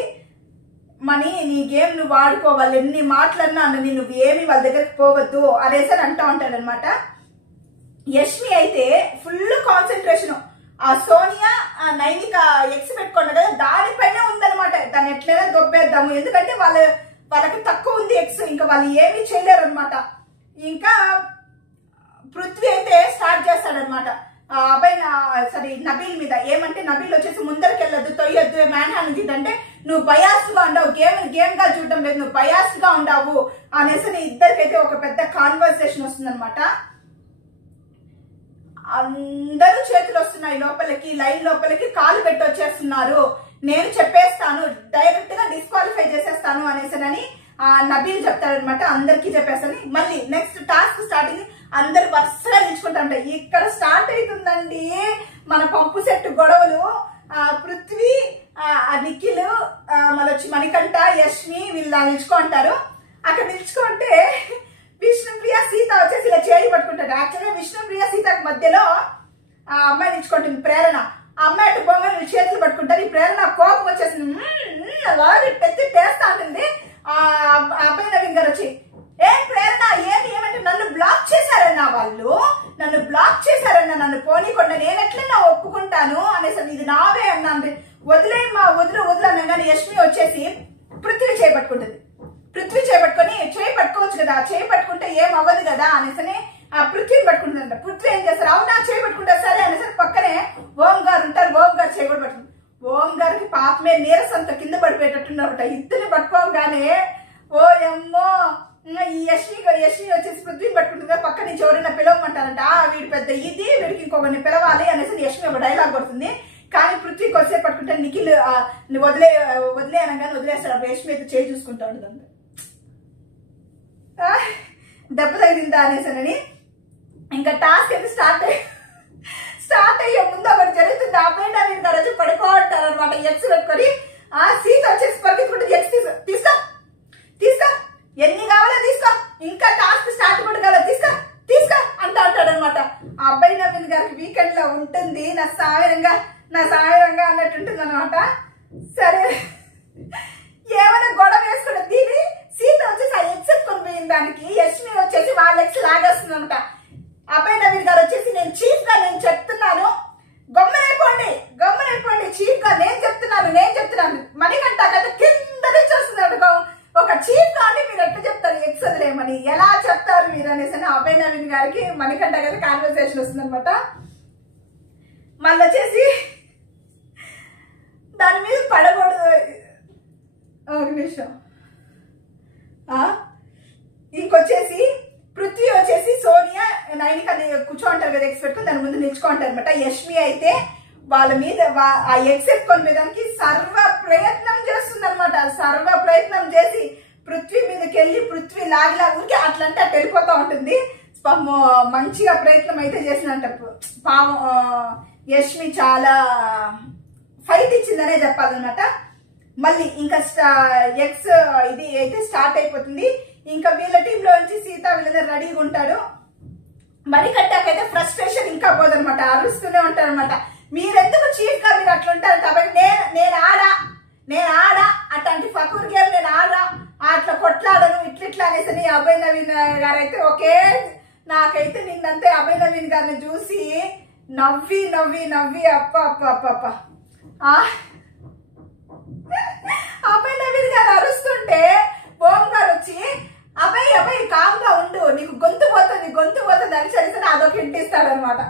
మనీ నీ గేమ్ నువ్వు వాడుకోవాలి, ఎన్ని మాటలన్నా అన్న నువ్వు ఏమి వాళ్ళ దగ్గరికి పోవద్దు అనేసి అంటూ ఉంటాడు అనమాట. యష్మి అయితే ఫుల్ కాన్సన్ట్రేషన్ ఆ సోనియా నైనిక ఎక్స్ పెట్టుకోండి కదా దానిపైనే ఉందనమాట. దాన్ని ఎట్లయినా దొబ్బేద్దాము, ఎందుకంటే వాళ్ళకి తక్కువ ఉంది ఎక్స్, ఇంకా వాళ్ళు ఏమీ చేయలేరు అనమాట. ఇంకా పృథ్వీ అయితే స్టార్ట్ చేస్తాడనమాట అబ్బాయి సారీ నబీల్ మీద. ఏమంటే నబీల్ వచ్చేసి ముందరికి వెళ్ళొద్దు, తొయ్యొద్దు, మ్యాన్ హ్యాండ్ అంటే నువ్వు బయాస్ గా ఉండవు, గేమ్ గా చూడటం లేదు, నువ్వు బయాస్ గా ఉండవు అనేసి ఇద్దరికైతే ఒక పెద్ద కాన్వర్సేషన్ వస్తుంది అనమాట. అందరూ చేతులు వస్తున్నాయి లోపలికి, లైన్ లోపలికి కాలు పెట్టి వచ్చేస్తున్నారు. నేను చెప్పేస్తాను, డైరెక్ట్ గా డిస్క్వాలిఫై చేసేస్తాను అనేసి నబీల్ చెప్తాడనమాట. అందరికి చెప్పేస్తాను. మళ్ళీ నెక్స్ట్ టాస్క్ స్టార్టింగ్ అందరు వరుసగా నిల్చుకుంటా ఉంటాయి. ఇక్కడ స్టార్ట్ అవుతుందండి మన పంపు సెట్ గొడవలు. పృథ్వీ, నిఖిల్, మళ్ళీ మణికంఠ, యష్మి వీళ్ళు నిల్చుకుంటారు. అక్కడ నిల్చుకుంటే విష్ణుప్రియ సీత వచ్చేసి ఇలా చేయి పట్టుకుంటాడు. యాక్చువల్గా విష్ణుప్రియ సీతకు మధ్యలో ఆ అమ్మాయి నిల్చుకుంటుంది ప్రేరణ. ఆ అమ్మాయి అటు బొమ్మ చేతులు పట్టుకుంటారు. ఈ ప్రేరణ కోపం వచ్చేసింది, అలాగే పెద్ద టేస్తా ఉంటుంది. ఆ అబ్బాయి నవీన్ గారు వచ్చి ఏం ప్రేరణ ఏమంటే నన్ను బ్లాక్ చేశారన్నా, వాళ్ళు నన్ను బ్లాక్ చేశారన్నా, నన్ను పోనీకుండా నేను ఎట్లన్నా ఒప్పుకుంటాను అనేసి ఇది నావే అన్నాను. వదిలేమ్మా వదులు అన్నగానే యష్మి వచ్చేసి పృథ్వీ చేపట్టుకుంటుంది. పృథ్వీ చేపట్టుకొని చేయి పట్టుకోవచ్చు కదా, చేయి పట్టుకుంటే ఏం అవ్వదు కదా అనేసి ఆ పృథ్వీని పట్టుకుంటుందంట. పృథ్వీ ఏం చేస్తారు, అవునా చేయి పట్టుకుంటారు సరే అనేసి పక్కనే ఓం గారు ఉంటారు. ఓం గారు చేయి కూడా పట్టుకుంటారు. ఓం గారికి పాపమే నీరసంత కింద పడిపోయేటట్టున్నారట. ఇద్దరిని పట్టుకోగానే ఓ ఎమ్మో ఈ యష్మి వచ్చేసి పృథ్వీని పట్టుకుంటుంది. పక్క నుంచి ఎవరైనా పిలవమంటారంట. వీడి పెద్ద ఇది, వీడికి ఇంకొకరిని పిలవాలి అనేసి యష్మి ఒక డైలాగ్ పడుతుంది. కానీ పృథ్వీ కొద్దిసేపు పట్టుకుంటే నిఖిల్ వదిలే అనగానే వదిలేస్తాడు. యష్మి అయితే చేయి చూసుకుంటా ఉంటుంది. దెబ్బ తగిలిందా అనేసి ఇంకా టాస్క్ అయితే స్టార్ట్ అయ్యే ముందు ఒకటి జరుగుతుంది. అబ్బాయి నవీన్ గారు వచ్చి పడుకోంటారు అనమాట. ఎక్స్ పెట్టుకొని ఆ సీత వచ్చేసి పరిగెత్తుకుంటే ఎక్స్ తీసుకో ఎన్ని కావాలో తీసుకో, ఇంకా టాస్క్ స్టార్ట్ కూడా కావాలి, తీసుకో అంటాడు అనమాట. ఆ అబ్బాయి నవీన్ గారికి వీకెండ్ లో ఉంటుంది నా సాయంగా అన్నట్టు ఉంటుంది అనమాట. సరే ఏమైనా గొడవ వేసుకుంటే దీని సీత వచ్చేసి ఆ ఎక్స్ ఎత్తుకొని పోయిన దానికి యష్మి వచ్చేసి వాళ్ళ ఎక్స్ లాగేస్తుంది అనమాట. అబ్బాయి నవీన్ గారు వచ్చేసి నేను చీఫ్ గా నేను చెప్తున్నాను, గమ్మనైపోండి చీఫ్ గా నేను చెప్తున్నాను మణికంఠ కదా కింద నుంచి వస్తున్నాడు. ఒక చీఫ్ గా అంటే మీరు ఎట్లా చెప్తారు ఎక్స్ వదిలేమని, ఎలా చెప్తారు మీరు అనేసి అబ్బాయి నవీన్ గారికి మణికంఠ కదా కాన్వర్సేషన్ వస్తుంది అనమాట. మళ్ళీ వచ్చేసి దాని మీద పడకూడదు ఒక నిమిషం. ఇంకొచ్చేసి పృథ్వీ వచ్చేసి సోనియా నైనిక కూర్చోంటారు కదా ఎక్స్ పెట్టుకుని దాని ముందు నిల్చుకుంటారు అనమాట. యష్మి అయితే వాళ్ళ మీద ఆ ఎక్స్ ఎత్తుకొని పోయడానికి సర్వ ప్రయత్నం చేస్తుంది అనమాట. సర్వ ప్రయత్నం చేసి పృథ్వీ మీదకి వెళ్ళి పృథ్వీ లాగిలా ఊరికి అట్లంటే అట్లా వెళ్ళిపోతా ఉంటుంది. మంచిగా ప్రయత్నం అయితే చేసినంట. పాపం యష్మి చాలా ఫైట్ ఇచ్చిందనే చెప్పాలన్నమాట. మళ్ళీ ఇంకా ఎక్స్ ఇది అయితే స్టార్ట్ అయిపోతుంది. ఇంకా వీళ్ళ టీంలో నుంచి సీత వీళ్ళందరూ రెడీగా ఉంటాడు. మణికంఠకైతే ఫ్రస్ట్రేషన్ ఇంకా పోదనమాట, అరుస్తూనే ఉంటారు అనమాట. మీరెందుకు చీఫ్ గా మీరు అట్లా ఉంటారు కాబట్టి నేను ఆడా అట్లాంటి ఫకూర్ గేమ్ నేను ఆడా, అట్లా కొట్లాడను ఇట్లా అనేసి అభయ్ నవీన్ గారు అయితే ఓకే. నాకైతే నిన్నంతే అభయ్ నవీన్ గారిని చూసి నవ్వి అప్ప అభయ్ నవీన్ గారు అరుస్తుంటే ఓం గారు వచ్చి అభయ్ కామ్గా ఉండు, నీకు గొంతు పోతుంది అని సరిసరి అదొక ఇంటిస్తాడు అనమాట.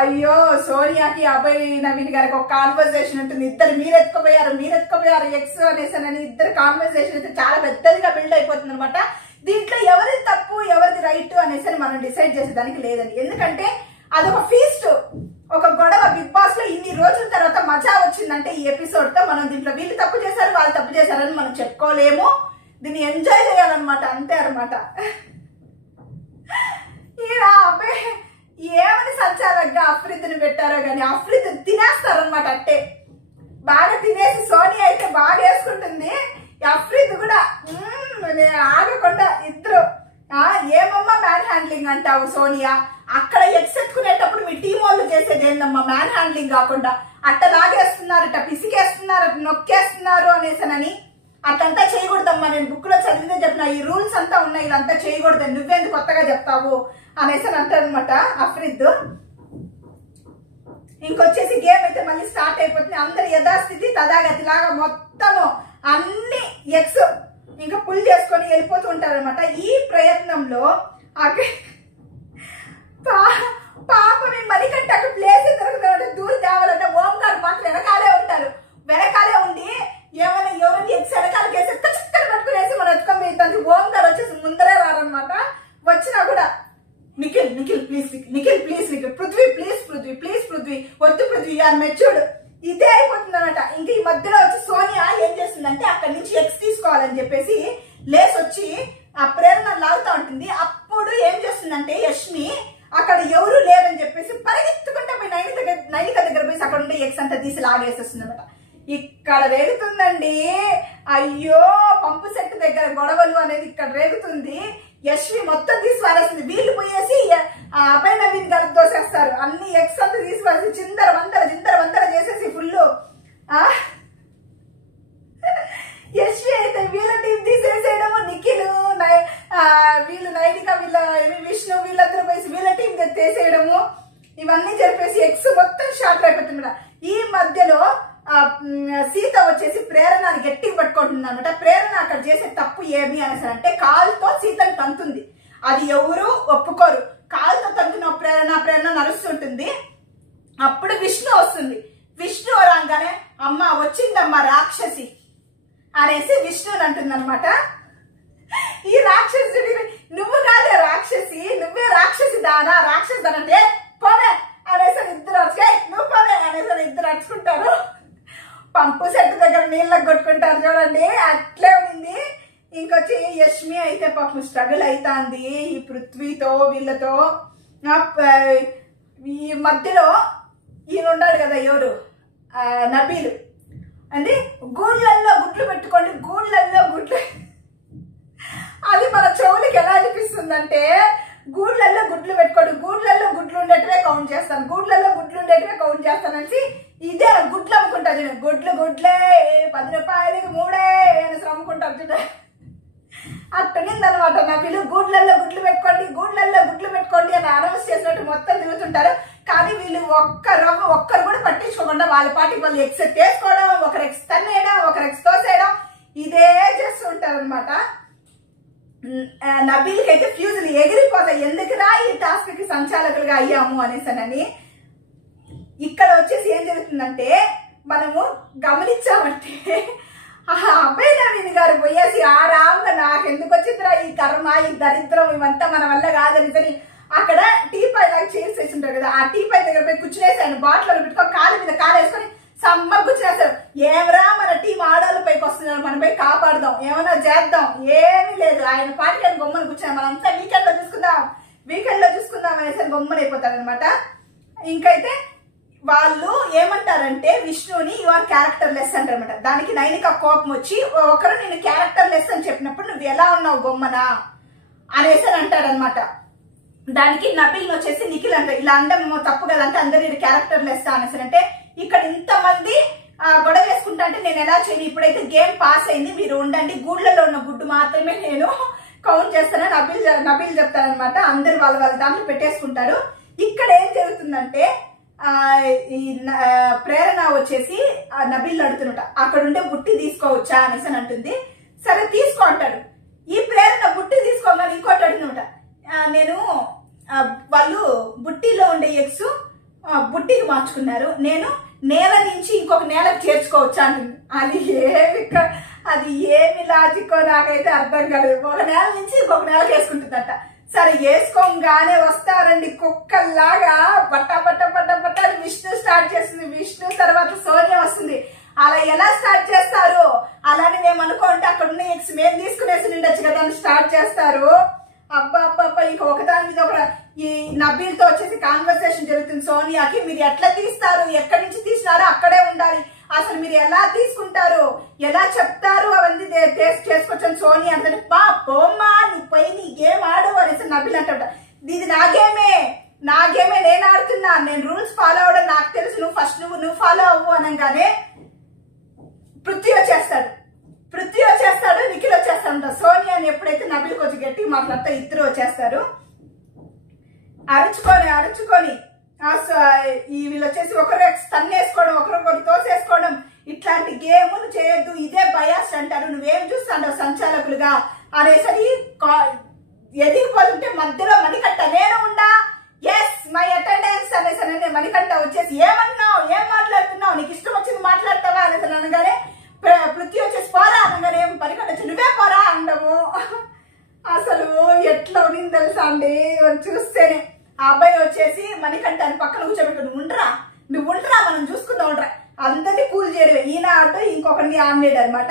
అయ్యో సోనియాకి అభయ్ నవీన్ గారికి ఒక కాన్వర్సేషన్ ఉంటుంది. ఇద్దరు మీరెత్తుకోపోయారు ఎక్స్ అనేసి ఇద్దరు కాన్వర్సేషన్ అయితే చాలా పెద్దదిగా బిల్డ్ అయిపోతుంది అనమాట. దీంట్లో ఎవరిది తప్పు ఎవరిది రైట్ అనేసి మనం డిసైడ్ చేసేదానికి లేదని, ఎందుకంటే అదొక ఫీస్ట్, ఒక గొడవ. బిగ్ బాస్ లో ఇన్ని రోజుల తర్వాత మజా వచ్చిందంటే ఈ ఎపిసోడ్ తో మనం దీంట్లో వీళ్ళు తప్పు చేశారు వాళ్ళు తప్పు చేశారని మనం చెప్పుకోలేము. దీన్ని ఎంజాయ్ చేయాలన్నమాట, అంతే అనమాట. ఏమని సంచాలంగా అఫ్రిద్ని పెట్టారో గాని అఫ్రిద్ తినేస్తారనమాట. అట్టే బాగా తినేసి సోనియా అయితే బాగా వేసుకుంటుంది. అఫ్రిద్ కూడా ఆగకుండా ఇద్దరు ఏమమ్మా మ్యాన్ హ్యాండ్లింగ్ అంటావు సోనియా, అక్కడ ఎక్సెట్టుకునేటప్పుడు మీ టీం వాళ్ళు చేసేది ఏందమ్మా మ్యాన్ హ్యాండ్లింగ్ కాకుండా అట్ట లాగేస్తున్నారట, పిసికేస్తున్నారు, నొక్కేస్తున్నారు అనేసనని. అట్లంతా చేయకూడదమ్మా, నేను బుక్ లో చదివితే చెప్పిన ఈ రూల్స్ అంతా ఉన్నాయి, ఇదంతా చేయకూడదు, నువ్వెందుకు కొత్తగా చెప్తావు అనేసి అంటారనమాట అఫ్రిద్. ఇంకొచ్చేసి గేమ్ అయితే మళ్ళీ స్టార్ట్ అయిపోతుంది. అందరు యథాస్థితి తదాగతి లాగా మొత్తము అన్ని ఎక్స్ ఇంకా పుల్ చేసుకొని వెళ్ళిపోతూ ఉంటారనమాట. ఈ ప్రయత్నంలో పాపని మణికంటే అక్కడ ప్లేస్ దొరుకుతారంటే దూరం తేవాలంటే ఓంకార్ మాత్రం వెనకాలే ఉంటారు. వెనకాలే ఉండి ఏమైనా ఎవరైనా ఎక్స్ వెనకాలకి వేసి చిక్కని పట్టుకునేసి మనం ఎత్తుకొని పోయింది. ఓంకార్ వచ్చేసి ముందరే రారనమాట. వచ్చినా కూడా Nikhil Nikhil please, Nikhil please, Nikhil Prithvi please, Prithvi please, Prithvi వద్దు, పృథ్వీ ఆర్ మెచ్యూర్డ్, ఇదే అయిపోతుంది అనమాట. ఇంక ఈ మధ్యలో వచ్చి సోనియా ఏం చేస్తుందంటే అక్కడి నుంచి ఎక్స్ తీసుకోవాలని చెప్పేసి లేస్ వచ్చి ఆ ప్రేరణ లాగుతా ఉంటుంది. అప్పుడు ఏం చేస్తుందంటే యష్మి అక్కడ ఎవరు లేరని చెప్పేసి పరిగెత్తుకుంటే పోయి నైనిక దగ్గర పోయి అక్కడ ఉండే ఎక్స్ అంతా తీసి లాగేసేస్తుంది అనమాట. ఇక్కడ రేగుతుందండి. అయ్యో పంపు సెట్ దగ్గర గొడవలు అనేది ఇక్కడ రేగుతుంది. యశ్వి మొత్తం తీసి పారేస్తుంది. వీళ్ళు పోయేసి అభయ్ నవీన్ గారికి దోసేస్తారు. అన్ని ఎక్స్ అంతా తీసి పారేసి చిందర వందర చేసేసి ఫుల్. యశ్వి అయితే వీళ్ళ టీం తీసేసేయడము, నిఖిల్ వీళ్ళు నైనిక వీళ్ళ విష్ణు వీళ్ళందరూ పోయి వీళ్ళ టీం తీసేయడము, ఇవన్నీ చెప్పేసి ఎక్స్ మొత్తం షాక్ అయిపోతుంది. ఈ మధ్యలో సీత వచ్చేసి ప్రేరణని గట్టిగా పట్టుకుంటుంది అనమాట. ప్రేరణ అక్కడ చేసే తప్పు ఏమి అనేసి అంటే కాలుతో సీతను తంతుంది. అది ఎవరు ఒప్పుకోరు. కాలుతో తంతున్న ప్రేరణ నడుస్తుంటుంది. అప్పుడు విష్ణు వస్తుంది. విష్ణు రాగానే అమ్మ వచ్చిందమ్మా రాక్షసి అనేసి విష్ణుని అంటుంది అనమాట. ఈ రాక్షసుడి నువ్వు కాదే రాక్షసి, నువ్వే రాక్షసి దానా, రాక్షసి దానంటే పోవే అనేసి ఇద్దరు నువ్వు పోవే అనేసి ఇద్దరు అడుచుకుంటారు. పంపు సెట్ దగ్గర నీళ్ళకి కొట్టుకుంటారు చూడండి, అట్లే ఉంది. ఇంకొచ్చి యష్మి అయితే పాపం స్ట్రగుల్ అవుతుంది ఈ పృథ్వీతో వీళ్ళతో. ఈ మధ్యలో ఈయన ఉన్నాడు కదా ఎవరు నబీల్ అంటే గూళ్ళల్లో గుడ్లు పెట్టుకోండి, గూళ్ళల్లో గుడ్లు. అది మన చెవులకి ఎలా అనిపిస్తుందంటే గూళ్ళల్లో గుడ్లు పెట్టుకోండి, గూళ్ళల్లో గుడ్లు ఉండేటివే కౌంట్ చేస్తాను, గూళ్ళల్లో గుడ్లు ఉండేటివే కౌంట్ చేస్తానని ఇదే గుడ్లు అమ్ముకుంటారు చూడండి. గుడ్లే 10 రూపాయలకి 3 అనేసి అమ్ముకుంటారు చూడండి. అట్టనిందనమాట నబీలు. గూడ్లల్లో గుడ్లు పెట్టుకోండి అని అనౌన్స్ చేసినట్టు మొత్తం తిరుగుతుంటారు. కానీ వీళ్ళు ఒక్కరు కూడా పట్టించుకోకుండా వాళ్ళ పాటికి వాళ్ళు ఎక్స్ వేసుకోవడం, ఒకరు ఎక్స్ తన్నేయడం, ఒకరు ఎక్స్ తోసేయడం, ఇదే చేస్తూ ఉంటారు అనమాట. నబీల్కి అయితే ఫ్యూజులు ఎగిరిపోతాయి, ఎందుకురా ఈ టాస్క్ కి సంచాలకులుగా అయ్యాము అనేసనని. ఇక్కడ వచ్చేసి ఏం జరుగుతుందంటే మనము గమనించామంటే అభయ్ నవీన్ గారు పోయేసి ఆరాంగా నాకు ఎందుకు వచ్చిందిరా ఈ కర్మ, ఈ దరిద్రం, ఇవంతా మన వల్ల కాదని అక్కడ టీ పై లాగా చైర్స్ వేసి ఉంటారు కదా, ఆ టీ పై దగ్గర పోయి కూర్చునేసాను. బాటిల్ పెట్టుకొని కాలు మీద కాలు వేసుకొని సమ్మర్ కూర్చునేస్తారు. ఏమరా మన టీం ఆడాళ్ళ పైకి వస్తున్నారు, మనం పోయి కాపాడదాం, ఏమన్నా చేద్దాం, ఏమీ లేదు. ఆయన పాటికి బొమ్మను కూర్చున్నాం, మనంతా వీకెండ్ లో చూసుకుందాం అనేసి బొమ్మను అయిపోతారు అనమాట. ఇంకైతే వాళ్ళు ఏమంటారంటే విష్ణుని యు ఆర్ క్యారెక్టర్ లెస్ అంటారు అనమాట. దానికి నైనిక కోపం వచ్చి ఒకరు నేను క్యారెక్టర్ లెస్ అని చెప్పినప్పుడు నువ్వు ఎలా ఉన్నావు బొమ్మనా అనేసి అంటాడనమాట. దానికి నబీల్ వచ్చేసి నిఖిల్ అంటారు ఇలా అండం తప్పు కదంటే అందరు క్యారెక్టర్ లెస్ అనేసి అంటే ఇక్కడ ఇంతమంది గొడవ వేసుకుంటా అంటే నేను ఎలా చేయను, ఇప్పుడైతే గేమ్ పాస్ అయింది, మీరు ఉండండి, గూళ్ళలో ఉన్న గుడ్డు మాత్రమే నేను కౌంట్ చేస్తానని నబీల్ చెప్తారనమాట. అందరు వాళ్ళ దాంట్లో పెట్టేసుకుంటారు. ఇక్కడ ఏం జరుగుతుందంటే ఈ ప్రేరణ వచ్చేసి నబీల్ అడుగుతున్నట అక్కడ ఉండే బుట్టి తీసుకోవచ్చా అనేసి అని అంటుంది. సరే తీసుకో అంటాడు. ఈ ప్రేరణ బుట్టి తీసుకోగానే ఇంకోటి అడుగుతున్నట నేను వాళ్ళు బుట్టిలో ఉండే ఎగ్స్ బుట్టికి మార్చుకున్నారు, నేను నేల నుంచి ఇంకొక నేలకు చేర్చుకోవచ్చా అంటుంది. అది ఏమి లాజిక్కో నాకైతే అర్థం కాదు. ఒక నేల నుంచి ఇంకొక నేలకు వేసుకుంటుందట. సరే వేసుకోగానే వస్తారండి కుక్కల్లాగా పట్టా విష్ణు స్టార్ట్ చేస్తుంది. విష్ణు తర్వాత సోనియా వస్తుంది. అలా ఎలా స్టార్ట్ చేస్తారు, అలానే మేము అనుకోంటే అక్కడ ఉన్న ఎక్స్ మేము తీసుకునేసి ఉండొచ్చు కదా అని స్టార్ట్ చేస్తారు. అబ్బా అబ్బా అబ్బా ఇంకా ఒకదాని మీద ఒక ఈ నబీల్తో వచ్చేసి కాన్వర్సేషన్ జరుగుతుంది. సోనియాకి మీరు ఎట్లా తీస్తారు, ఎక్కడి నుంచి తీసినారో అక్కడే ఉండాలి, అసలు మీరు ఎలా తీసుకుంటారు, ఎలా చెప్తారు, అవన్నీ టేస్ట్ చేసుకొచ్చాను సోనియా అంటే బా పోమ్మా నీకు పై నీ గేమ్ ఆడు అనేసి నబీల్ అంట. ఇది నా గేమే నేను ఆడుతున్నా, నేను రూల్స్ ఫాలో అవడం నాకు తెలుసు, నువ్వు ఫస్ట్ నువ్వు ఫాలో అవ్వు అనగానే పృథ్వీ వచ్చేస్తాడు, నిఖిల్ వచ్చేస్తాడు. సోనియాని ఎప్పుడైతే నబీల్ కొంచెం గట్టి మాట్లాడితే ఇద్దరు వచ్చేస్తారు. అరుచుకొని వీళ్ళు వచ్చేసి ఒకరు తన్నేసుకోవడం, ఒకరు తోసేసుకోవడం, ఇట్లాంటి గేములు చేయొద్దు, ఇదే బయాస్ అంటారు, నువ్వేం చూస్తావు సంచాలకులుగా అనేసరి ఎదిగిపోతుంటే మధ్యలో మణికంఠ నేను ఉండా ఎస్ మై అటెండెన్స్ అనేసరి మణికంఠ వచ్చేసి ఏమన్నావు, ఏం మాట్లాడుతున్నావు, నీకు ఇష్టం వచ్చింది మాట్లాడతావా అనేసి అనగానే పృథ్వీ వచ్చేసి పోరా అనగానే మణికంఠ వచ్చి నువ్వే పోరా అండము. అసలు ఎట్లా ఉంది తెలుసా అండి చూస్తేనే. ఆ అబ్బాయి వచ్చేసి మణికంఠ అని పక్కన కూర్చోబెట్టు, నువ్వు ఉండరా మనం చూసుకుందాం ఉండరా, అందరినీ కూల్ చేయడమే. ఈయన ఆటో ఇంకొకరిని ఆన్లేడు అనమాట.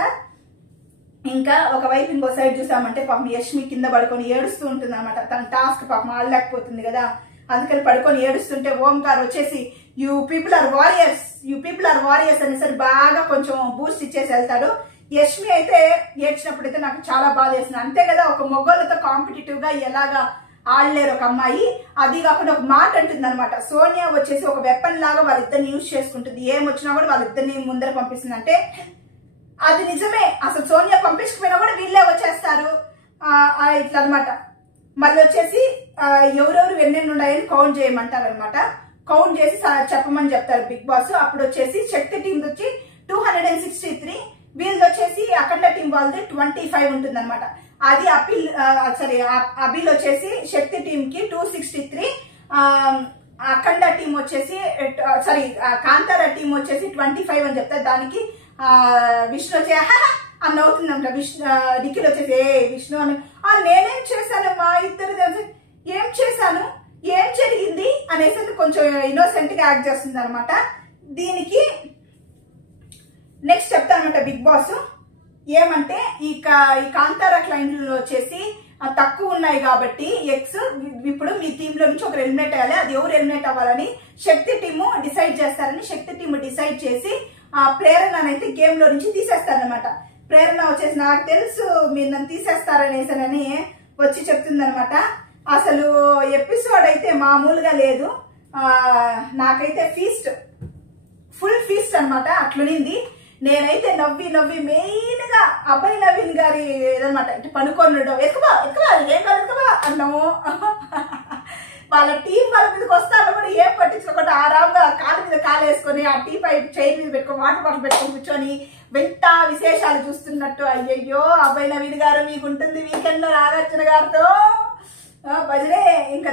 ఇంకా ఒకవైపు ఇంకో సైడ్ చూసామంటే పాపం యష్మి కింద పడుకొని ఏడుస్తూ ఉంటుంది అనమాట. తన టాస్క్ పాపం ఆడలేకపోతుంది కదా, అందుకని పడుకొని ఏడుస్తుంటే ఓంకార్ వచ్చేసి యూ పీపుల్ ఆర్ వారియర్స్ అనేసరి బాగా కొంచెం బూస్ట్ ఇచ్చేసి వెళ్తాడు. యష్మి అయితే ఏడ్చినప్పుడు అయితే నాకు చాలా బాధ వేసింది. అంతే కదా, ఒక మొగోళ్ళతో కాంపిటేటివ్ గా ఎలాగా ఆడలేరు ఒక అమ్మాయి. అది కాకుండా ఒక మాట అంటుంది అనమాట, సోనియా వచ్చేసి ఒక వెపన్ లాగా వాళ్ళిద్దరిని యూజ్ చేసుకుంటుంది, ఏం వచ్చినా కూడా వాళ్ళిద్దరిని ముందర పంపిస్తుంది అంటే అది నిజమే. అసలు సోనియా పంపించకపోయినా కూడా వీళ్ళే వచ్చేస్తారు ఇట్లా అనమాట. మళ్ళీ వచ్చేసి ఎవరెవరు ఎన్నెన్ని ఉన్నాయని కౌంట్ చేయమంటారు అనమాట. కౌంట్ చేసి చెప్పమని చెప్తారు బిగ్ బాస్. అప్పుడు వచ్చేసి శక్తి టీం వచ్చి 263, వీళ్ళది వచ్చేసి అఖండ టీం వాళ్ళది 25 ఉంటుంది అనమాట. అది అబిల్ వచ్చేసి శక్తి టీం కి 263, అఖండ టీం వచ్చేసి కాంతార టీం వచ్చేసి 25 అని చెప్తారు. దానికి విష్ణు వచ్చే అని అవుతుందంట. నిఖిల్ వచ్చేసి విష్ణు అని నేనేం చేశాను, మా ఇద్దరు ఏం చేశాను, ఏం జరిగింది అనేసి కొంచెం ఇన్నోసెంట్ గా యాక్ట్ చేస్తుంది అనమాట. దీనికి నెక్స్ట్ చెప్తానమాట బిగ్ బాస్ ఏమంటే ఈ కాంతార క్లైంట్లు వచ్చేసి తక్కువ ఉన్నాయి కాబట్టి ఎక్స్ ఇప్పుడు మీ టీమ్ లో నుంచి ఒకరు ఎలిమినేట్ అవ్వాలి, అది ఎవరు ఎలిమినేట్ అవ్వాలని శక్తి టీము డిసైడ్ చేస్తారని శక్తి టీము డిసైడ్ చేసి ప్రేరణ అయితే గేమ్ లో నుంచి తీసేస్తారనమాట. ప్రేరణ వచ్చేసి నాకు తెలుసు మీరు నన్ను తీసేస్తారనేసని వచ్చి చెప్తుంది అనమాట. అసలు ఎపిసోడ్ అయితే మామూలుగా లేదు, నాకైతే ఫుల్ ఫీస్ట్ అనమాట అట్లునింది. నేనైతే నవ్వి మెయిన్ గా అబ్బాయి నవీన్ గారి ఏదనమాట ఇటు పనుకొనడం ఎక్కువ ఏం కలుగుతావా అన్నాము. వాళ్ళ టీం వాళ్ళ మీదకి వస్తాను కూడా ఏం పట్టించుకోకుండా ఆరాంగా కాలు మీద కాలు వేసుకొని ఆ టీ పై చైర్ మీద పెట్టుకొని వాటర్ బాటిల్ పెట్టుకొని కూర్చొని వింత విశేషాలు చూస్తున్నట్టు. అయ్యయ్యో అబ్బాయి నవీన్ గారు మీకు ఉంటుంది వీకెండ్ లో నాగార్జున గారితో భజనే ఇంకా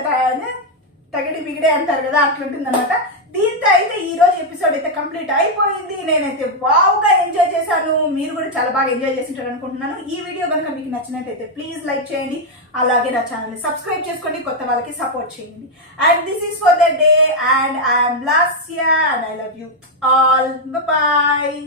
తగిడి బిగిడే అంటారు కదా, అట్లుంటుంది అనమాట. దీంతో అయితే ఈ రోజు ఎపిసోడ్ అయితే కంప్లీట్ అయిపోయింది. నేనైతే బాగా ఎంజాయ్ చేశాను, మీరు కూడా చాలా బాగా ఎంజాయ్ చేసింటారు అనుకుంటున్నాను. ఈ వీడియో కనుక మీకు నచ్చినట్టయితే ప్లీజ్ లైక్ చేయండి, అలాగే నా ఛానల్ ని సబ్స్క్రైబ్ చేసుకోండి, కొత్త వాళ్ళకి సపోర్ట్ చేయండి. And this is for the day and I'm Lasya and I love you all. Bye.